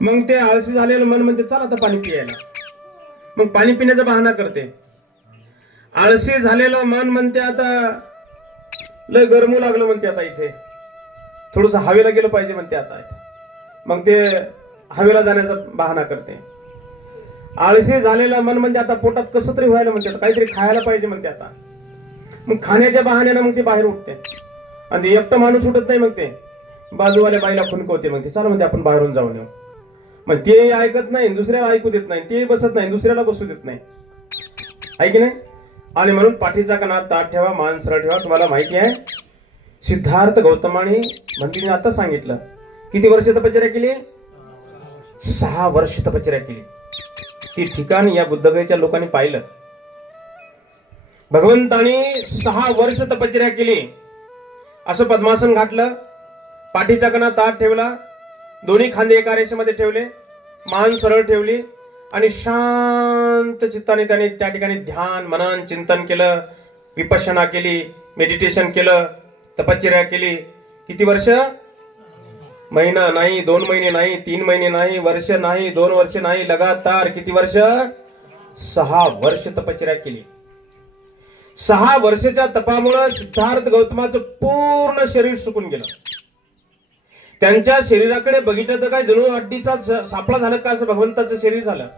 मग ते आळशी झालेलं मन म्हणते चल आता पाणी पियायला, मग पाणी पिण्याचा बहाणा करते. आळशी झालेलं मन म्हणते आता लय गरमू लागलं म्हणते, आता इथे थोडस हवेला गेलं पाहिजे म्हणते आता, मग ते हवेला जाण्याचा बहाणा करते. आळशी झालेलं मन म्हणजे आता पोटात कसं तरी व्हायला म्हणते, काहीतरी खायला पाहिजे म्हणते आता, मग खाण्याच्या बहाण्यानं मग ते बाहेर उठते. आणि एकटं माणूस उठत नाही, मग ते बाजूवाल्या बाईला खुणकवते, मग ते चला म्हणते आपण बाहेरून जाऊन येऊ. मग ते ऐकत नाही, दुसऱ्याला ऐकू देत नाही, ते बसत नाही, दुसऱ्याला बसू देत नाही, आहे की नाही. आणि म्हणून पाठीचा कणा ताठ ठेवा, मान सरळ ठेवा. तुम्हाला माहिती आहे सिद्धार्थ गौतमाने म्हणतीने आता सांगितलं किती वर्ष तपश्चर्या केली, 6 वर्ष तपश्चर्या केली. ती ठिकाण या बुद्धगयेच्या लोकांनी पाहिलं. भगवंतानी 6 वर्ष तपश्चर्या केली. असं पद्मासन घातलं, पाठीचा कणा ताठ ठेवला, दोन्ही खांदे एका रेषेमध्ये ठेवले, मान सरळ ठेवली आणि शांत चित्ताने त्याने त्या ठिकाणी ध्यान मनन चिंतन केलं, विपश्यना केली, मेडिटेशन केलं, तपश्चर्या केली. किती वर्ष? महिना नाही, 2 महिने नाही, 3 महिने नाही, वर्ष नाही, 2 वर्ष नाही, लगातार किती वर्ष? 6 वर्ष तपश्चर्या केली. 6 वर्षाच्या तपामुळे सिद्धार्थ गौतमाचं पूर्ण शरीर सुकून गेलं. त्यांच्या शरीराकडे बघितलं तर काय जणू अड्डीचा सापळा झाला का, असं भगवंताचं शरीर झालं.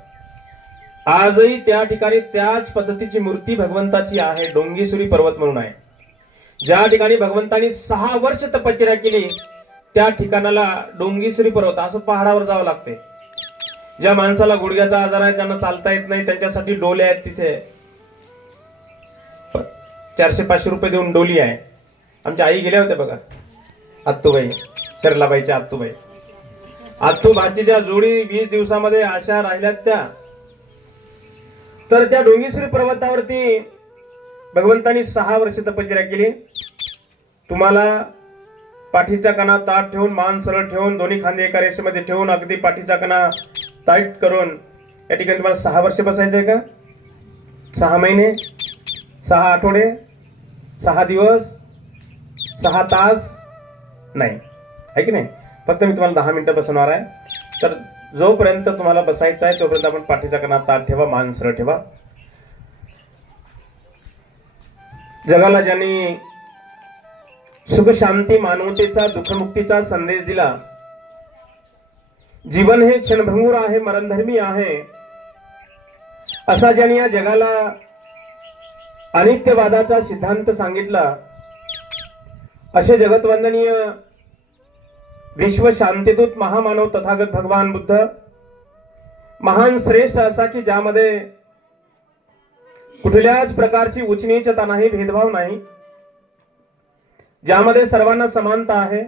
आजही त्या ठिकाणी त्याच पद्धतीची मूर्ती भगवंताची आहे. डोंगेश्वरी पर्वत म्हणून आहे. ज्या ठिकाणी भगवंतानी 6 वर्ष तपश्चर्या केली त्या ठिकाणाला डोंगेश्वरी पर्वत, असं पहाडावर जावं लागते. ज्या माणसाला गुडघ्याचा आजार आहे, ज्यांना चालता येत नाही, त्यांच्यासाठी डोले आहेत. तिथे 400-500 रुपये देऊन डोली आहे. आमच्या आई गेल्या होत्या बघा, आत्तूबाई, शरलाबाईच्या आत्तूबाई. आत्तू भाचीच्या जोडी 20 दिवसामध्ये अशा राहिल्यात त्या. तर त्या डोंगेश्वरी पर्वतावरती भगवंतानी 6 वर्ष तपश्चर्या केली. तुम्हाला पाठीचा कणा ताठ ठेवून, मान सरळ ठेवून, दोन्ही खांदे एका रेषेमध्ये ठेवून, अगदी पाठीचा कणा ताठ करून या ठिकाणी तुम्हाला 6 वर्ष बसायचंय का? 6 महिने, 6 आठवडे, 6 दिवस, 6 तास नाही, आहे की नाही. फक्त मी तुम्हाला 10 मिनिटं बसवणार आहे. तर जोपर्यंत तुम्हाला बसायचं आहे तोपर्यंत आपण पाठीचा कणा ताठ ठेवा, मान सरळ ठेवा. जगाला ज्यांनी सुख शांती मानवतेचा दुःखमुक्तीचा संदेश दिला, जीवन हे क्षणभंगुर आहे, मरणधर्मी आहे, असा ज्यांनी या जगाला अनित्यवादाचा सिद्धांत सांगितला, असे जगतवंदनीय विश्व शांतिदूत महामानव तथागत भगवान बुद्ध, महान श्रेष्ठ असा की ज्यामध्ये कुठल्याच प्रकारची उच्च-नीचता नाही, भेदभाव नाही, ज्यामध्ये सर्वांना समानता आहे,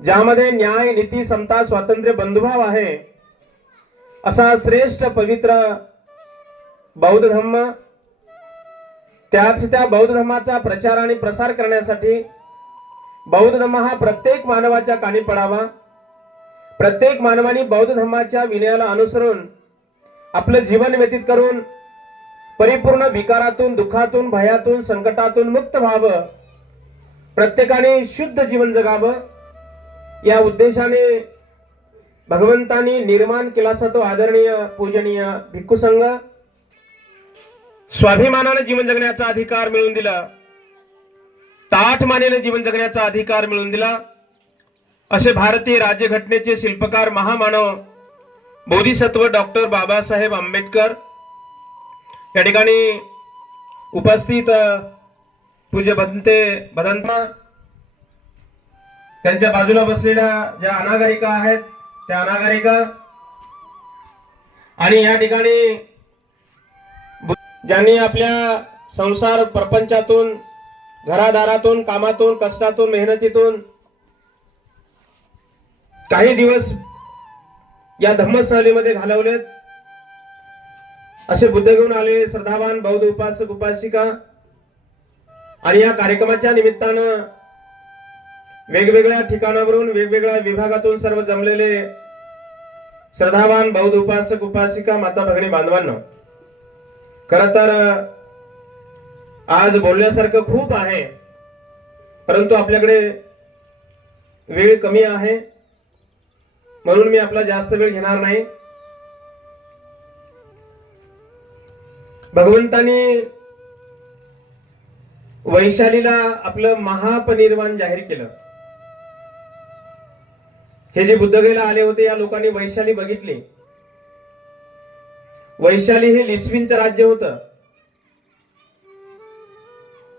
ज्यामध्ये न्याय नीती समता स्वातंत्र्य बंधुभाव आहे, असा श्रेष्ठ पवित्र बौद्ध धम्म, त्याच त्या बौद्ध धर्माचा प्रचार आणि प्रसार करण्यासाठी बौद्ध धर्म हा प्रत्येक मानवाच्या कानी पडावा. प्रत्येक मानवाने बौद्ध धर्माच्या विनयाला अनुसरून आपलं जीवन व्यतीत करून परिपूर्ण विकारातून, दुःखातून, भयातून, संकटातून मुक्त व्हावं, प्रत्येकाने शुद्ध जीवन जगावं, या उद्देशाने भगवंतांनी निर्माण केला असा तो आदरणीय पूजनीय भिक्खू संघ स्वाभिमानाने जीवन जगण्याचा अधिकार मिळवून दिला, ताठ मानेने जीवन जगण्याचा अधिकार मिळवून दिला. असे भारतीय राज्यघटनेचे शिल्पकार महामानव बोधिसत्व डॉक्टर बाबासाहेब आंबेडकर या ठिकाणी उपस्थित पूज्य भदंत, त्यांच्या बाजूला बसलेल्या ज्या अनागरिका आहेत त्या अनागरिका, आणि या ठिकाणी ज्यांनी आपल्या संसार प्रपंचातून, घरादारातून, कामातून, कष्टातून, मेहनतीतून काही दिवस या धम्मसहलीमध्ये घालवलेत, असे बुद्ध घेऊन आले श्रद्धावान बौद्ध उपासक उपासिका. आणि या कार्यक्रमाच्या निमित्तानं वेगवेगळ्या ठिकाणावरून, वेगवेगळ्या विभागातून सर्व जमलेले श्रद्धावान बौद्ध उपासक उपासिका, माता भगिनी बांधवांनो, खरं तर आज बोलण्यासारखं खूप आहे, परंतु आपल्याकडे वेळ कमी आहे. म्हणून मी आपला जास्त वेळ घेणार नाही. भगवंतानी वैशालीला आपलं महापरिनिर्वाण जाहीर केलं. हे जे बुद्धगयेला आले होते या लोकांनी वैशाली बघितली. वैशाली हे लिच्छवींचं राज्य होतं.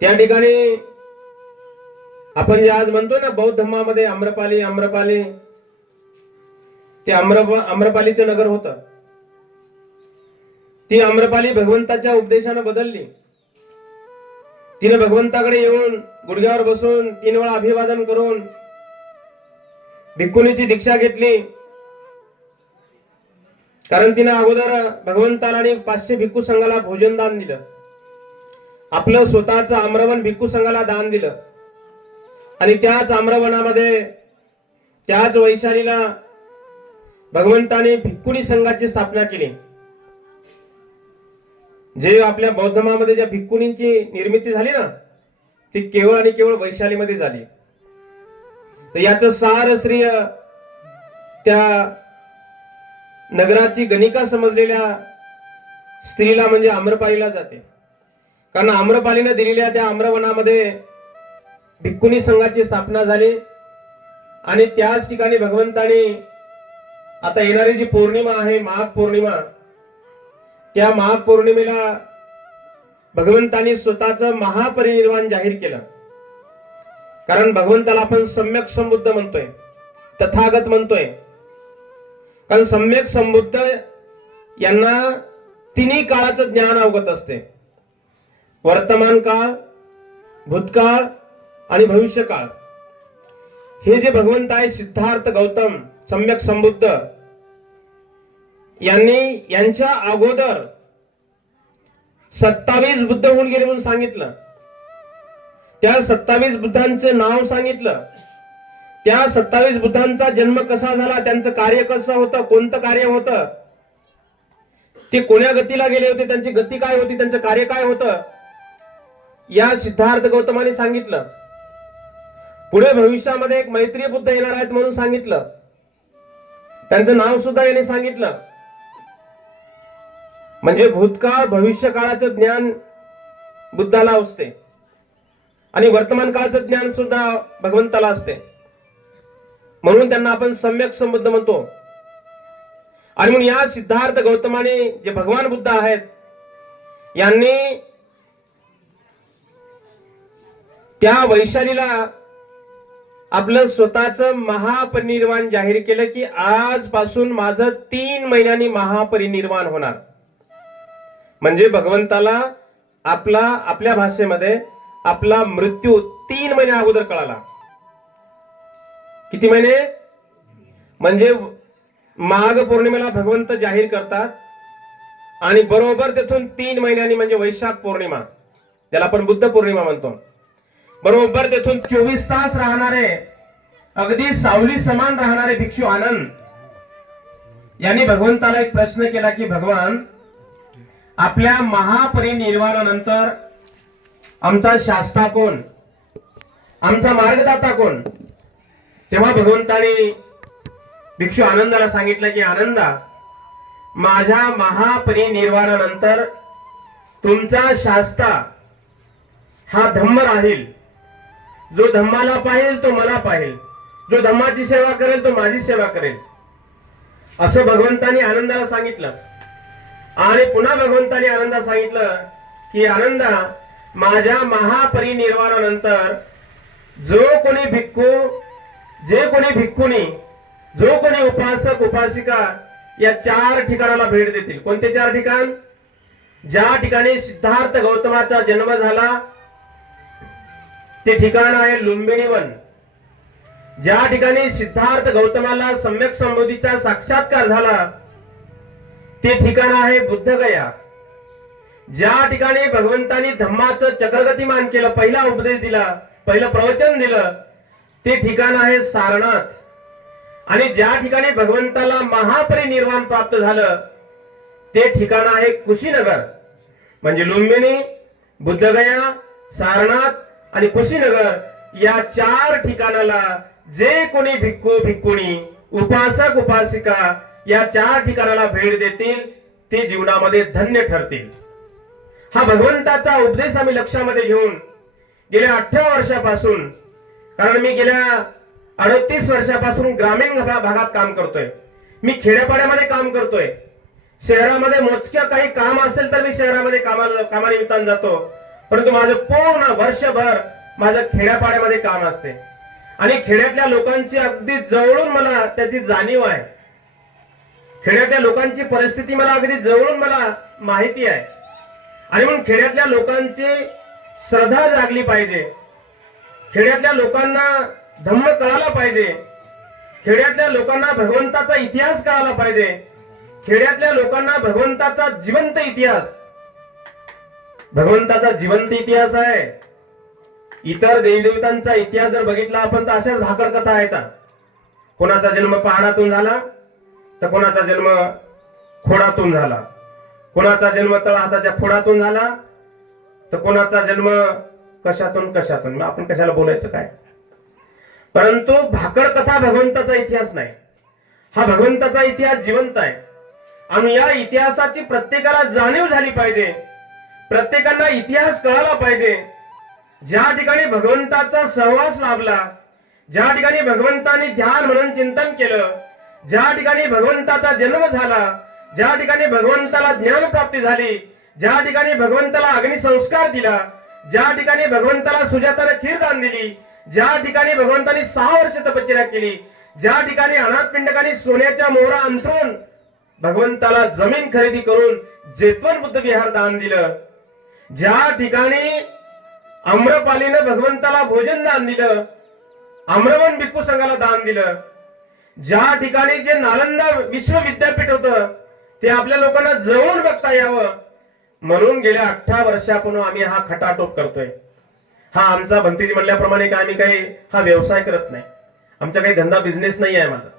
त्या ठिकाणी आपण जे आज म्हणतो ना बौद्ध धर्मामध्ये आम्रपाली आम्रपाली, ते आम्रपालीचं नगर होतं. ती आम्रपाली भगवंताच्या उपदेशानं बदलली. तिने भगवंताकडे येऊन गुडघ्यावर बसून 3 वेळा अभिवादन करून भिक्खुनीची दीक्षा घेतली. कारण तिने अगोदर भगवंताला आणि 500 भिक्खू संघाला भोजन दान दिलं. आपलं स्वतःचं आम्रवन भिक्खू संघाला दान दिलं. आणि त्याच आम्रवनामध्ये त्याच वैशालीला भगवंताने भिक्खुनी संघाची स्थापना केली. जे आपल्या बौद्ध धर्मामध्ये ज्या भिक्खुनींची निर्मिती झाली ना ती केवळ आणि केवळ वैशालीमध्ये झाली. तर याचं सार श्रेय त्या नगराची गणिका समजलेल्या स्त्रीला म्हणजे आम्रपालीला जाते. कारण आम्रपालीने दिलेल्या त्या आम्रवनामध्ये भिक्खुनी संघाची स्थापना झाली. आणि त्याच ठिकाणी भगवंतानी आता येणारी जी पौर्णिमा आहे माघ पौर्णिमा, त्या माघ पौर्णिमेला भगवंतानी स्वतःचं महापरिनिर्वाण जाहीर केलं. कारण भगवंताला आपण सम्यक संबुद्ध म्हणतोय, तथागत म्हणतोय. कारण सम्यक संबुद्ध यांना तिन्ही काळाचं ज्ञान अवगत असते. वर्तमान काळ, भूतकाळ आणि भविष्य काळ. हे जे भगवंत आहे सिद्धार्थ गौतम सम्यक संबुद्ध यांनी यांच्या अगोदर 27 बुद्ध होऊन गेले म्हणून सांगितलं. त्या 27 बुद्धांचं नाव सांगितलं. त्या 27 बुद्धांचा जन्म कसा झाला, त्यांचं कार्य कसं होतं, कोणतं कार्य होतं, ते कोण्या गतीला गेले होते, त्यांची गती काय होती, त्यांचं कार्य काय होतं, या सिद्धार्थ गौतमाने सांगितलं. पुढे भविष्यामध्ये एक मैत्रीय बुद्ध येणार आहेत म्हणून सांगितलं. त्यांचं नाव सुद्धा याने सांगितलं. म्हणजे भूतकाळ भविष्य काळाचं ज्ञान बुद्धाला असते आणि वर्तमान काळाचं ज्ञान सुद्धा भगवंताला असते. म्हणून त्यांना आपण सम्यक संबुद्ध म्हणतो. आणि म्हणून या सिद्धार्थ गौतमाने जे भगवान बुद्ध आहेत यांनी त्या वैशालीला आपलं स्वतःचं महापरिनिर्वाण जाहीर केलं की आजपासून माझं 3 महिन्यांनी महापरिनिर्वाण होणार. म्हणजे भगवंताला आपल्या भाषेमध्ये आपला मृत्यू 3 महिने अगोदर कळाला. किती महिने? म्हणजे माघ पौर्णिमेला भगवंत जाहीर करतात आणि बरोबर तिथून 3 महिन्यांनी म्हणजे वैशाख पौर्णिमा, त्याला आपण बुद्ध पौर्णिमा म्हणतो, बरोबर तिथून 24 तास राहणारे अगदी सावली समान राहणारे भिक्षू आनंद यांनी भगवंताला एक प्रश्न केला की भगवान, आपल्या महापरिनिर्वाणानंतर आमचा शास्ता कोण, आमचा मार्गदाता कोण? तेव्हा भगवंताने भिक्षू आनंदाला सांगितलं की आनंदा, माझ्या महापरिनिर्वाणानंतर तुमचा शास्ता हा धम्म राहील. जो धम्माला पाहिल तो मला पाहिल, जो धम्माची सेवा करेल तो माझी सेवा करेल, असं भगवंतानी आनंदाला सांगितलं. आणि पुन्हा भगवंतानी आनंदाला सांगितलं की आनंदा, माझ्या महापरिनिर्वाणानंतर जो कोणी भिक्खू, जे कोणी भिक्खुनी, जो कोणी उपासक उपासिका या 4 ठिकाणाला भेट देतील. कोणते 4 ठिकाण? ज्या ठिकाणी सिद्धार्थ गौतमाचा जन्म झाला ते ठिकाण आहे लुंबिनी वन. ज्या ठिकाणी सिद्धार्थ गौतमाला सम्यक संबोधीचा साक्षात्कार झाला ते ठिकाण आहे बुद्धगया. ज्या ठिकाणी भगवंतानी धम्माचं चक्रगतिमान केलं, पहिला उपदेश दिला, पहिलं प्रवचन दिलं, ते ठिकाण आहे सारनाथ. आणि ज्या ठिकाणी भगवंताला महापरिनिर्वाण प्राप्त झालं ते ठिकाण आहे कुशीनगर. म्हणजे लुंबिनी, बुद्धगया, सारनाथ आणि कुशीनगर या 4 ठिकाणाला जे कोणी भिक्खू भिक्खुणी उपासक उपासिका या 4 ठिकाणाला भेट देतील ते जीवनामध्ये धन्य ठरतील. हा भगवंताचा उपदेश आम्ही लक्षामध्ये घेऊन गेल्या 18 वर्षापासून, कारण मी गेल्या 38 वर्षापासून ग्रामीण भागात काम करतोय, मी खेड्यापाड्यामध्ये काम करतोय. शहरामध्ये मोजक्या काही काम असेल तर मी शहरामध्ये कामानिमित्तानं जातो, परंतु माझं पूर्ण वर्षभर माझं खेड्यापाड्यामध्ये काम असते आणि खेड्यातल्या लोकांची अगदी जवळून मला त्याची जाणीव आहे. खेड्यातल्या लोकांची परिस्थिती मला अगदी जवळून मला माहिती आहे आणि म्हणून खेड्यातल्या लोकांची श्रद्धा जागली पाहिजे, खेड्यातल्या लोकांना धम्म कळाला पाहिजे, खेड्यातल्या लोकांना भगवंताचा इतिहास कळाला पाहिजे, खेड्यातल्या लोकांना भगवंताचा जिवंत इतिहास आहे. इतर देवदेवतांचा इतिहास जर बघितला आपण तर अशाच भाकड कथा आहेत. कोणाचा जन्म पहाडातून झाला तर कोणाचा जन्म खोडातून झाला, कोणाचा जन्म तळहाताच्या फोडातून झाला तर कोणाचा जन्म कशातून. आपण कशाला बोलायचं काय, परंतु भाकड कथा भगवंताचा इतिहास नाही. हा भगवंताचा इतिहास जिवंत आहे आणि या इतिहासाची प्रत्येकाला जाणीव झाली पाहिजे, प्रत्येकाला इतिहास कळाला पाहिजे. ज्या ठिकाणी भगवंताचा सहवास लाभला, ज्या ठिकाणी भगवंताने ध्यान म्हणून चिंतन केलं, ज्या ठिकाणी भगवंताचा जन्म झाला, ज्या ठिकाणी भगवंताला ज्ञान प्राप्ती झाली, ज्या ठिकाणी भगवंताला अग्निसंस्कार दिला, ज्या ठिकाणी भगवंताला सुजाताला खीरदान दिली, ज्या ठिकाणी भगवंतानी 6 वर्ष तपश्चर्या केली, ज्या ठिकाणी अनाथपिंडकांनी सोन्याच्या मोहरा अंथरून भगवंताला जमीन खरेदी करून जेतवन बुद्ध विहार दान दिलं, ज्या ठिकाणी आम्रपालीनं भगवंताला भोजन दान दिलं, आम्रवन भिक्खू संघाला दान दिलं, ज्या ठिकाणी जे नालंदा विश्वविद्यापीठ होतं ते आपल्या लोकांना जवळून बघता यावं म्हणून गेल्या 18 वर्षापासून आम्ही हा खटाटोप करतोय. हा आमचा भंतीजी म्हणल्याप्रमाणे काय आम्ही काही हा व्यवसाय करत नाही, आमचा काही धंदा बिझनेस नाही आहे माझा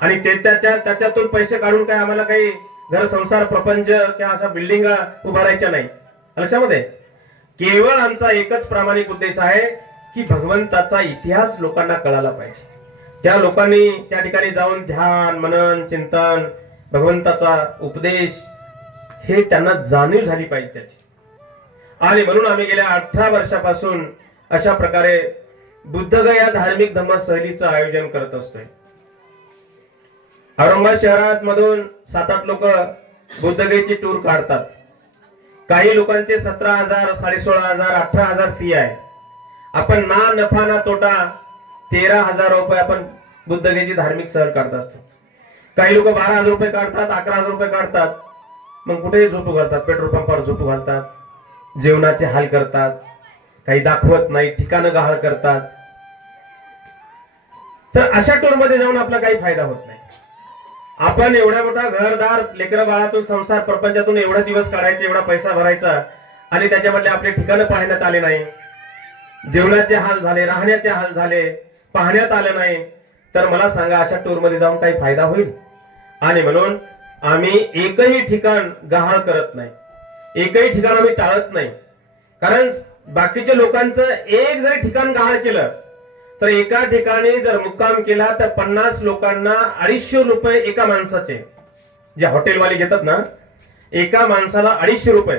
आणि ते त्याच्यातून पैसे काढून काय आम्हाला काही घर संसार प्रपंच किंवा अशा बिल्डिंग उभारायच्या नाही. लक्षामध्ये केवळ आमचा एकच प्रामाणिक उद्देश आहे की भगवंताचा इतिहास लोकांना कळायला पाहिजे. त्या लोकांनी त्या ठिकाणी जाऊन ध्यान मनन चिंतन भगवंताचा उपदेश हे त्यांना जाणीव झाली पाहिजे त्याची. आणि म्हणून आम्ही गेल्या 18 वर्षापासून अशा प्रकारे बुद्धगया धार्मिक धम्म सहलीचं आयोजन करत असतोय. औरंगाबाद शहरात मधून 7-8 लोक बुद्धगयेची टूर काढतात. काही लोकांचे 17,000 16,000 18,000 फी आहे. आपण ना नफा ना तोटा 13,000 रुपये आपण बुद्धगयेची धार्मिक सहल काढत असतो. काही लोक 12,000 रुपये काढतात, 11,000 रुपये काढतात, मग कुठेही झोपू घालतात, पेट्रोल पंपावर झोपू घालतात, जेवणाचे हाल करतात, काही दाखवत नाही, ठिकाणं गहाळ करतात. तर अशा टूर मध्ये जाऊन आपला काही फायदा होत नाही. आपण एवढा मोठा घरदार लेकरं बाळातून संसार प्रपंचातून एवढा दिवस काढायचे, एवढा पैसा भरायचा आणि त्याच्यामधले आपले ठिकाणं पाहण्यात आले नाही, जेवणाचे हाल झाले, राहण्याचे हाल झाले, पाहण्यात आलं नाही, तर मला सांगा अशा टूर मध्ये जाऊन काही फायदा होईल? आणि म्हणून आम्ही एकही ठिकाण गहाळ करत नाही, एकही ठिकाण आम्ही टाळत नाही. कारण बाकीच्या लोकांचं एक जरी ठिकाण गहाळ केलं तर एका ठिकाणी जर मुक्काम केला तर 50 लोकांना 250 रुपये एका माणसाचे, जे हॉटेलवाले घेतात ना, एका माणसाला 250 रुपये,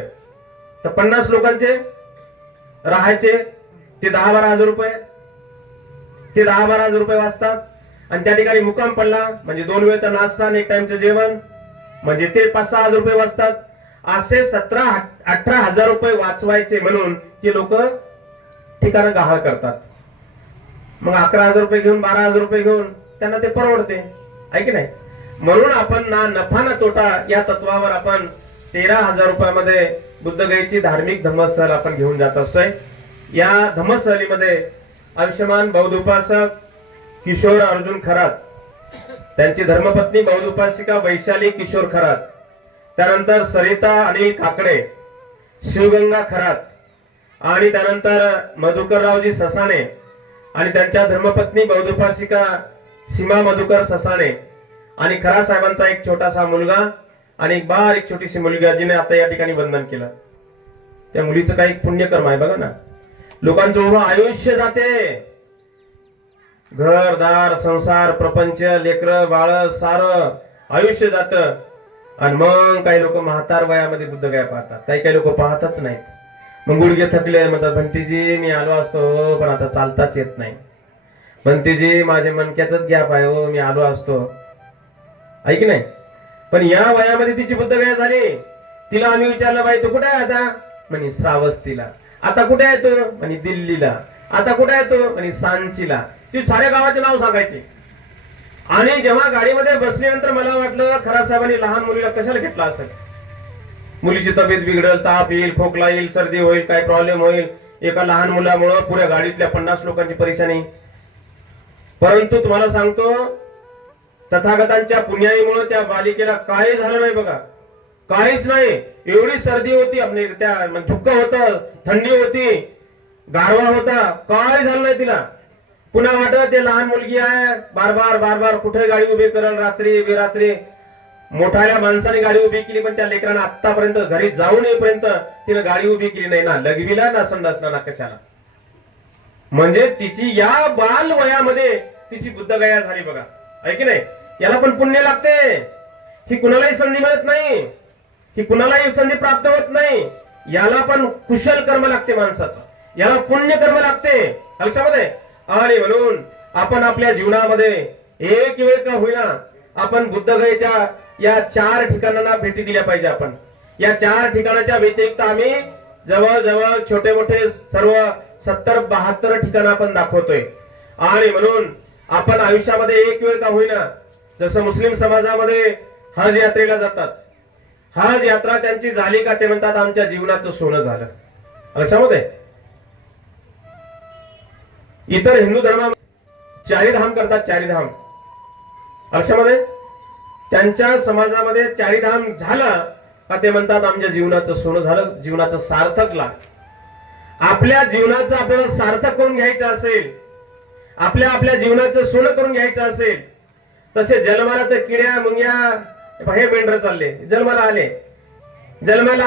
तर 50 लोकांचे राहायचे ते 10-12 हजार रुपये, ते 10-12 हजार रुपये वाचतात. आणि त्या ठिकाणी मुक्काम पडला म्हणजे 2 वेळचा नाश्ता आणि 1 टाइमचं जेवण म्हणजे ते 5-6 हजार रुपये वाचतात. असे 17-18 हजार रुपये वाचवायचे म्हणून ते लोक ठिकाणं गहाळ करतात. मग 11,000 रुपये घेऊन 12,000 रुपये घेऊन त्यांना ते परवडते, आहे की नाही? म्हणून आपण ना नफा ना तोटा या तत्वावर आपण 13,000 रुपयामध्ये बुद्धगयेची धार्मिक धम्मसहल आपण घेऊन जात असतोय. या धम्मसहलीमध्ये आयुष्यमान बौद्ध उपासक किशोर अर्जुन खरात, त्यांची धर्मपत्नी बौद्ध उपासिका वैशाली किशोर खरात, त्यानंतर सरिता अनिल काकडे, शिवगंगा खरात आणि त्यानंतर मधुकररावजी ससाणे आणि त्यांच्या धर्मपत्नी बौद्ध उपासिका सीमा मधुकर ससाणे आणि खरा साहेबांचा एक छोटासा मुलगा आणि एक बारीक छोटीशी मुलगी जिने आता या ठिकाणी वंदन केलं. त्या मुलीचं काही पुण्यकर्म आहे बघा ना. लोकांचं उभं आयुष्य जाते, घरदार संसार प्रपंच लेकर बाळ सारं आयुष्य जात. आणि मग काही लोक म्हातार वयामध्ये बुद्धगया पाहतात, काही काही लोक पाहतच नाहीत. मग गुडघे थकले म्हणतात, भंतीजी मी आलो असतो पण आता चालताच येत नाही. भंतीजी माझे मणक्याच गॅप आहे हो, मी आलो असतो. ऐक नाही. पण या वयामध्ये तिची बुद्धगया झाली. तिला आम्ही विचारलं, बाई तू कुठे आहे आता? म्हणे श्रावस्तीला. आता कुठे आहे तो? म्हणे दिल्लीला. आता कुठे आहे तो? म्हणे सांचीला. ती साऱ्या गावाचे नाव सांगायचे. आणि जेव्हा गाडीमध्ये बसल्यानंतर मला वाटलं खरा साहेबांनी लहान मुलीला कशाला घेतला असेल. मुलीची तब्येत बिघडल, ताप येईल, खोकला येईल, सर्दी होईल, काय प्रॉब्लेम होईल, एका लहान मुलामुळे पुऱ्या गाडीतल्या 50 लोकांची परेशानी. परंतु तुम्हाला सांगतो, तथागतांच्या पुण्याईमुळे त्या बालिकेला काही झालं नाही बघा, काहीच नाही. एवढी सर्दी होती, आपली त्या धुक्क होतं, थंडी होती, गारवा होता, काय झालं नाही तिला. पुन्हा वाटत ते लहान मुलगी आहे, बार बार कुठे गाडी उभी करल, रात्री बेरात्री. मोठ्या माणसाने गाडी उभी केली, पण त्या लेकरांना आतापर्यंत घरी जाऊन येईपर्यंत तिने गाडी उभी केली नाही, ना लघवीला ना संडासला ना कशाला. म्हणजे तिची या बाल वयामध्ये तिची बुद्धगया झाली बघा. आहे की नाही. याला पण पुण्य लागते. ही कुणालाही संधी मिळत नाही, ही कुणालाही संधी प्राप्त होत नाही. याला पण कुशल कर्म लागते माणसाचं, याला पुण्य कर्म लागते लक्षामध्ये. आणि म्हणून आपण आपल्या जीवनामध्ये एक वेळ का होईना आपण बुद्धगयेच्या या 4 ठिकाणांना भेटी दिल्या पाहिजे. आपण या 4 ठिकाणाच्या व्यतिरिक्त आम्ही जवळजवळ छोटे मोठे सर्व 70-72 ठिकाणं आपण दाखवतोय. आणि म्हणून आपण आयुष्यामध्ये एक वेळ का होईना, जसं मुस्लिम समाजामध्ये हज यात्रेला जातात, हज यात्रा त्यांची झाली का ते म्हणतात आमच्या जीवनाचं सोनं झालं. लक्षामध्ये. इतर हिंदू धर्मामध्ये 4 धाम करतात, 4 धाम. लक्षामध्ये. त्यांच्या समाजामध्ये 4 धाम झालं का ते म्हणतात आमच्या जीवनाचं सोनं झालं, जीवनाचं सार्थक लागलं. आपल्या जीवनाचं आपल्याला सार्थक करून घ्यायचं असेल, आपल्या जीवनाचं सोनं करून घ्यायचं असेल, तसे जन्माला तर किड्या मुंग्या हे मेंढर चालले, जन्माला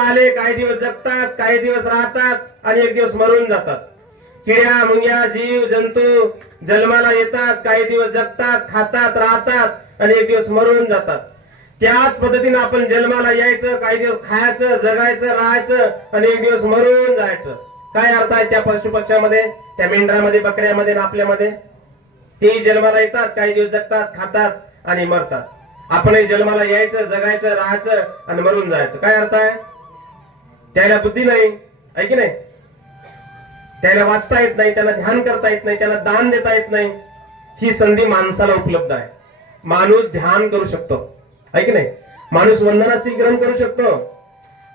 आले, काही दिवस जगतात, काही दिवस राहतात आणि एक दिवस मरून जातात. किड्या मुंग्या जीव जंतू जन्माला येतात, काही दिवस जगतात, खातात, राहतात आणि एक दिवस मरून जातात. त्याच पद्धतीने आपण जन्माला यायचं, काही दिवस खायचं, जगायचं, राहायचं आणि एक दिवस मरून जायचं. काय अर्थ आहे त्या पशुपक्ष्यामध्ये, त्या मेंढरामध्ये, बकऱ्यामध्ये आणि आपल्यामध्ये? ते जन्माला येतात, काही दिवस जगतात, खातात आणि मरतात. आपणही जन्माला यायचं, जगायचं, राहायचं आणि मरून जायचं. काय अर्थ आहे? त्याला बुद्धी नाही, आहे की नाही. त्याला वाचता येत नाही, त्याला ध्यान करता येत नाही, त्याला दान देता येत नाही. ही संधी माणसाला उपलब्ध आहे. माणूस ध्यान करू शकतो, आहे की नाही. माणूस वंदनासी ग्रहण करू शकतो,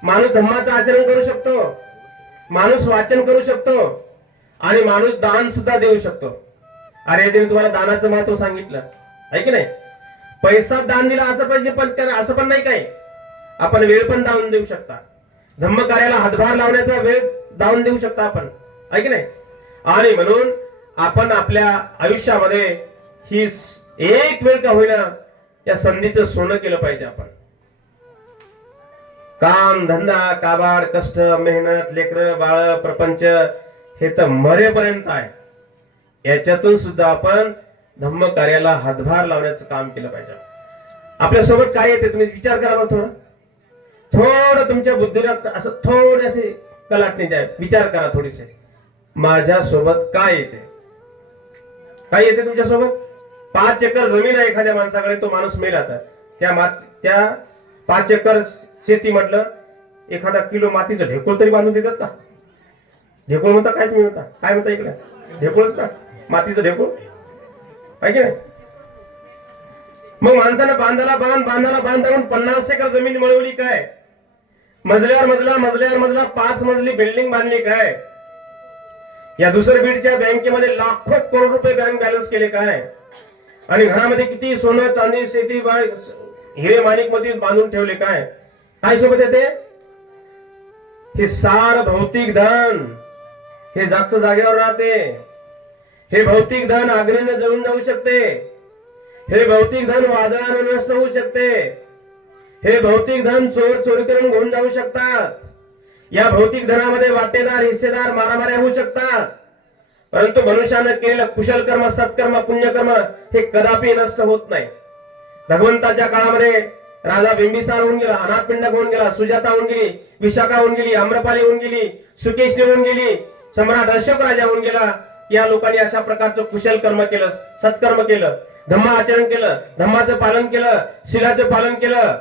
माणूस धम्माचं आचरण करू शकतो, माणूस वाचन करू शकतो आणि माणूस दान सुद्धा देऊ शकतो. अरे मी तुम्हाला दानाचं महत्व सांगितलं, आहे की नाही. पैसा दान दिला असं पाहिजे, पण असं पण नाही काय. आपण वेळ पण दान देऊ शकता, धम्म कार्याला हातभार लावण्याचा वेळ दान देऊ शकता आपण, आहे की नाही. आणि म्हणून आपण आपल्या आयुष्यामध्ये ही एक वेळ का होईना या संधीचं सोनं केलं पाहिजे. आपण काम धंदा काबाड कष्ट मेहनत लेकर बाळ प्रपंच हे तर मरेपर्यंत आहे. याच्यातून सुद्धा आपण धम्म कार्याला हातभार लावण्याचं काम केलं पाहिजे. आपल्यासोबत काय येते तुम्ही विचार करा बरं. थोडं तुमच्या बुद्धीला असं थोडेसे कलाटणी द्या, विचार करा थोडीसे. माझ्या सोबत काय येते, काय येते तुमच्या सोबत? 5 एकर जमीन आहे एखाद्या माणसाकडे, तो माणूस मेला तर त्या 5 एकर शेती म्हटलं एखादा किलो मातीचं ढेकूळ तरी बांधून देतात का? ढेकूळ म्हणता काय तुम्ही म्हणता, काय म्हणता इकडे? ढेकूळच का? मातीचं ढेकूळ आहे की नाही. मग माणसानं बांधायला बांधावून 50 एकर जमीन मिळवली काय? मजल्यावर मजला 5 मजली बिल्डिंग बांधली काय? या दुसऱ्या बीडच्या बँकेमध्ये लाखो करोड रुपये बँक बॅलन्स केले काय? आणि घरामध्ये किती सोनं चांदी शेती हिरे माणिक मध्ये बांधून ठेवले काय? काय सोबत येते? हे सार भौतिक धन हे जागचं जागेवर राहते. हे भौतिक धन अग्नीने जळून जाऊ शकते. हे भौतिक धन वादळाने नष्ट होऊ शकते. हे भौतिक धन चोरी करून घेऊन जाऊ शकतात. या भौतिक धनामध्ये वाटेदार हिस्सेदार मारामाऱ्या होऊ शकतात. परंतु मनुष्यानं केलेलं कुशल कर्म, सत्कर्म, पुण्यकर्म हे कदापि नष्ट होत नाही. भगवंताच्या काळामध्ये राजा बिंबिसार होऊन गेला, अनाथपिंडक होऊन गेला, सुजाता होऊन गेली, विशाखा होऊन गेली, आम्रपाली होऊन गेली, सुकेशनी होऊन गेली, सम्राट अशोक राजा होऊन गेला. या लोकांनी अशा प्रकारचं कुशल कर्म केलं, सत्कर्म केलं, धम्म आचरण केलं, धम्माचं पालन केलं, शिलाचं पालन केलं.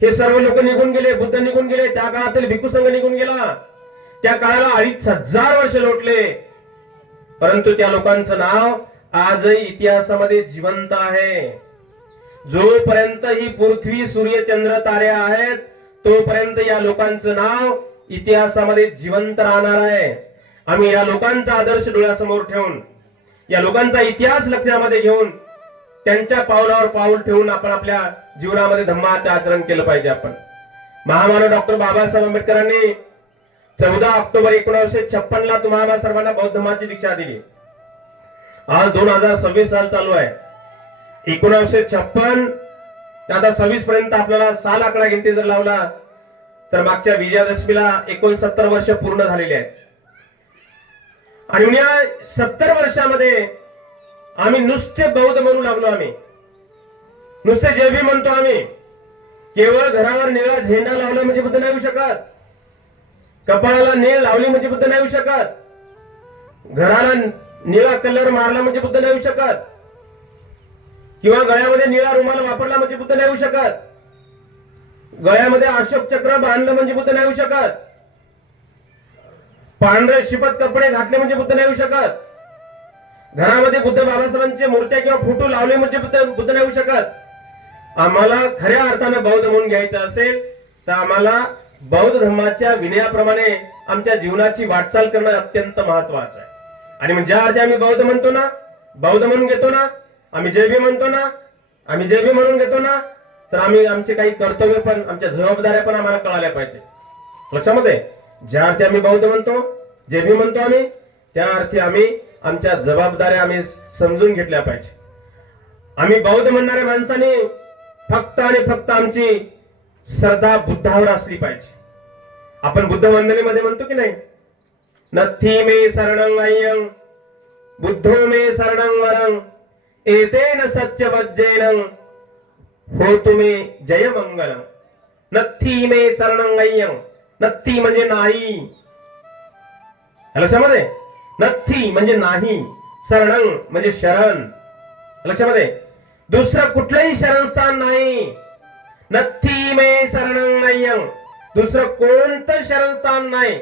हे सर्व लोक निघून गेले, बुद्ध निघून गेले, त्या काळातील भिक्खू संघ निघून गेला. त्या काळाला 2,500 वर्ष लोटले, परंतु त्या लोकांचं नाव आजही इतिहासामध्ये जिवंत आहे. जोपर्यंत ही पृथ्वी, सूर्य, चंद्र, तारे आहेत तोपर्यंत या लोकांचं नाव इतिहासामध्ये जिवंत राहणार आहे. आम्ही या लोकांचा आदर्श डोळ्यासमोर ठेवून, या लोकांचा इतिहास लक्षामध्ये घेऊन, त्यांच्या पावलावर पाऊल ठेवून आपण आपल्या जीवनामध्ये धम्माचं आचरण केलं पाहिजे. आपण महामानव डॉक्टर बाबासाहेब आंबेडकरांनी 14 ऑक्टोबर 1956 तुम्हाला सर्वांना बौद्ध धर्माची दीक्षा दिली. आज 2026 साल चालू आहे. 1956 आता 26 पर्यंत आपल्याला साल आकडा गिनती जर लावला तर मागच्या विजयादशमीला 69 वर्ष पूर्ण झालेली आहेत. आणि या 70 वर्षामध्ये आम्ही नुसते बौद्ध म्हणू लागलो. आम्ही नुसते जे बी म्हणतो. आम्ही केवळ घरावर निळा झेंडा लावला म्हणजे बुद्ध नाही होऊ शकत. कपाळाला नीळ लावली म्हणजे बुद्ध नाही होऊ शकत. घराला निळा कलर मारला म्हणजे बुद्ध नाही होऊ शकत. किंवा गळ्यामध्ये निळा रुमाल वापरला म्हणजे बुद्ध नाही होऊ शकत. गळ्यामध्ये अशोक चक्र बांधलं म्हणजे बुद्ध नाही होऊ शकत. पांढरे शिपत कपडे घातले म्हणजे बुद्ध नाही होऊ शकत. घरामध्ये बुद्ध बाबासाहेबांचे मूर्त्या किंवा फोटो लावले म्हणजे बुद्ध नाही होऊ शकत. आम्हाला खऱ्या अर्थानं बौद्ध म्हणून घ्यायचं असेल तर आम्हाला बौद्ध धर्माच्या विनयाप्रमाणे आमच्या जीवनाची वाटचाल करणं अत्यंत महत्वाचं आहे. आणि मग ज्या अर्थी आम्ही बौद्ध म्हणतो ना, बौद्ध म्हणून घेतो ना, आम्ही जे बी म्हणतो ना, आम्ही जे बी म्हणून घेतो ना, तर आम्ही आमचे काही कर्तव्य पण, आमच्या जबाबदाऱ्या पण आम्हाला कळाल्या पाहिजे. लक्षामध्ये ज्या अर्थी आम्ही बौद्ध म्हणतो, जे बी म्हणतो आम्ही, त्या अर्थी आम्ही आमच्या जबाबदाऱ्या आम्ही समजून घेतल्या पाहिजे. आम्ही बौद्ध म्हणणाऱ्या माणसाने फक्त आणि फक्त आमची श्रद्धा बुद्धावर असली पाहिजे. आपण बुद्ध वंदनेमध्ये म्हणतो की नाही, नथी मे शरणं अय्यं बुद्धो मे शरणं वरं एतेन सत्यवज्जेन होतु मे जय मंगलम. नथी मे शरणं अय्यं, नथी म्हणजे नाही. लक्षामध्ये, नथी म्हणजे नाही, शरणं म्हणजे शरण. लक्षामध्ये, दुसरं कुठलंही शरणस्थान नाही. नथी मे शरणं अय्यं, दुसरं कोणतं शरणस्थान नाही.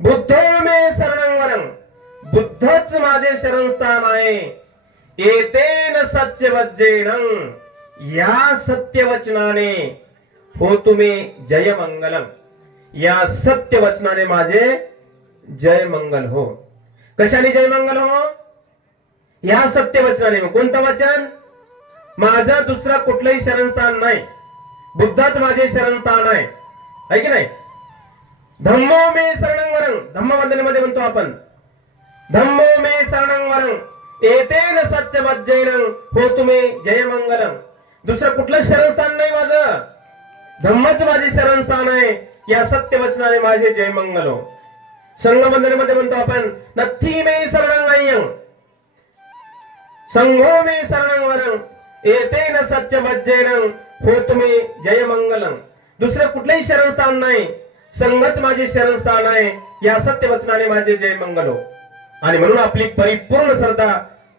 बुद्धो मे शरणं वरं, बुद्धच माझे शरणस्थान आहे. एतेन सत्यवज्जेन, या सत्यवचनाने हो तुम्ही जय मंगलम, या सत्यवचनाने माझे जय मंगल हो. कशाने जय मंगल हो? या सत्यवचनाने. कोणतं वचन? माझं दुसरा कुठलंही शरणस्थान नाही, बुद्धच माझे शरणस्थान आहे की नाही. धम्मो मे शरणं वरं, धम्मवंदनेमध्ये म्हणतो आपण, धम्मो मे शरणं वरं एतेन सत्यवज्जेन हो तुम्ही जय मंगलम. दुसरं कुठलं शरणस्थान नाही माझं, धम्मच माझे शरणस्थान आहे. या सत्यवचनाने माझे जय मंगल हो. संघवंदनेमध्ये म्हणतो आपण, नथी मे शरणं अय्यं संघो मे शरणं वरं एतेन सत्यवज्जेन हो तुम्ही जय मंगलम. दुसरं कुठलंही शरणस्थान नाही, संघच माझे शरणस्थान आहे. या सत्यवचनाने माझे जय मंगल हो. आणि म्हणून आपली परिपूर्ण श्रद्धा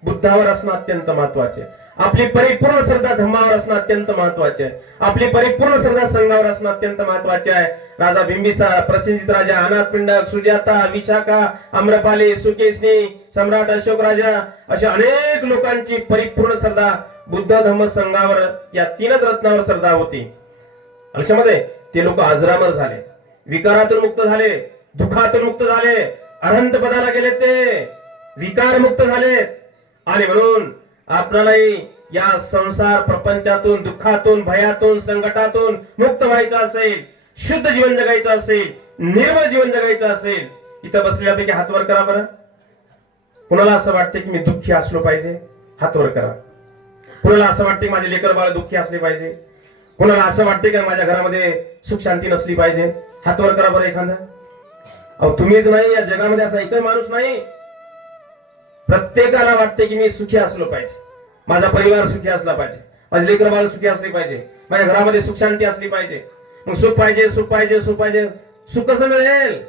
बुद्धावर असणं अत्यंत महत्वाचे. आपली परिपूर्ण श्रद्धा धम्मावर असणं अत्यंत महत्वाचे आहे. आपली परिपूर्ण श्रद्धा संघावर असणं अत्यंत महत्वाचे आहे. राजा बिंबिसार, प्रसेनजित राजा, अनाथपिंडक, सुजाता, विशाखा, आम्रपाली, सुकेशनी, सम्राट अशोक राजा, अशा अनेक लोकांची परिपूर्ण श्रद्धा बुद्ध धम्म संघावर, या तीनच रत्नावर श्रद्धा होती. लक्षामध्ये, ते लोक अजरामर झाले, विकारातून मुक्त झाले, दुःखातून मुक्त झाले, अनंत पदाला गेले, ते विकार मुक्त झाले. आणि म्हणून आपल्यालाही या संसार प्रपंचातून, दुःखातून, भयातून, संकटातून मुक्त व्हायचं असेल, शुद्ध जीवन जगायचं असेल, निर्मळ जीवन जगायचं असेल, इथं बसलेल्यापैकी हात वर करा बरं. कुणाला असं वाटतं की मी दुःखी असलो पाहिजे? हात वर करा. कुणाला असं वाटतं की माझे लेकर बाळ दुःखी असले पाहिजे? कुणाला असं वाटते की माझ्या घरामध्ये सुख शांती नसली पाहिजे? हात वर करा बरं एखादा. अहो तुम्हीच नाही, या जगामध्ये असा एकही माणूस नाही प्रत्येकाला वाटते की मी सुखी असलो पाहिजे, माझा परिवार सुखी असला पाहिजे, माझे लेकर बाळ सुखी असले पाहिजे, माझ्या घरामध्ये सुख शांती असली पाहिजे. मग सुख पाहिजे, सुख पाहिजे, सुख पाहिजे. सुख कसं मिळेल?